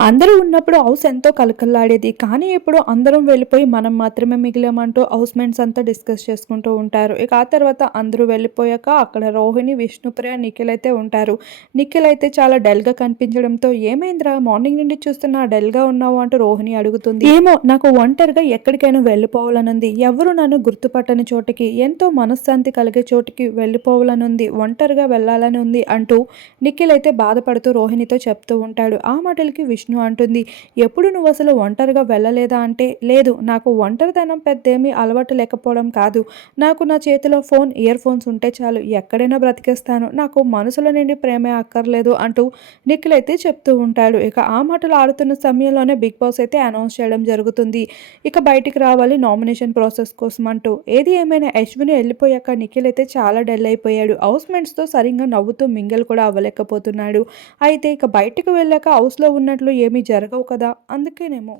అందరూ ఉన్నప్పుడు హౌస్ ఎంతో కలకల్లాడేది కానీ ఇప్పుడు అందరం వెళ్ళిపోయి మనం మాత్రమే మిగిలామంటూ హౌస్ మేట్స్ అంతా డిస్కస్ చేసుకుంటూ ఉంటారు. ఇక ఆ తర్వాత అందరూ వెళ్ళిపోయాక అక్కడ రోహిణి విష్ణుప్రియ నిఖిల్ అయితే ఉంటారు. నిఖిల్ అయితే చాలా డల్గా కనిపించడంతో ఏమైందిరా? మార్నింగ్ నుండి చూస్తున్నా డల్గా ఉన్నావు అంటూ రోహిణి అడుగుతుంది. ఏమో నాకు ఒంటరిగా ఎక్కడికైనా వెళ్ళిపోవాలనుంది. ఎవరు నన్ను గుర్తుపట్టని చోటికి ఎంతో మనశ్శాంతి కలిగే చోటికి వెళ్ళిపోవాలనుంది. ఒంటరిగా వెళ్ళాలని ఉంది అంటూ నిఖిల్ అయితే బాధపడుతూ రోహిణితో చెప్తూ ఉంటాడు. ఆ మాటలకి విష్ణు అంటుంది. ఎప్పుడు నువ్వు అసలు ఒంటరిగా వెళ్ళలేదా అంటే? లేదు నాకు ఒంటరితనం పెద్దేమీ అలవాటు లేకపోవడం కాదు. నాకు నా చేతిలో ఫోన్ ఇయర్ ఫోన్స్ ఉంటే చాలు. ఎక్కడైనా బ్రతికేస్తాను. నాకు మనసులో నుండి ప్రేమే అక్కర్లేదు అంటూ నిఖిల్ అయితే చెప్తూ ఉంటాడు. ఇక ఆ మాటలు ఆడుతున్న సమయంలోనే బిగ్ బాస్ అయితే అనౌన్స్ చేయడం జరుగుతుంది. ఇక బయటికి రావాలి నామినేషన్ ప్రాసెస్ కోసం అంటూ. ఏది ఏమైనా యశ్విని వెళ్ళిపోయాక నిఖిల్ అయితే చాలా డల్ అయిపోయాడు. హౌస్మెంట్స్తో సరిగ్గా నవ్వుతూ మింగల్ కూడా అవ్వలేకపోతున్నాడు. అయితే ఇక బయటకు వెళ్ళాక హౌస్లో ఉన్నట్లు ఏమీ జరగవు కదా? అందుకేనేమో.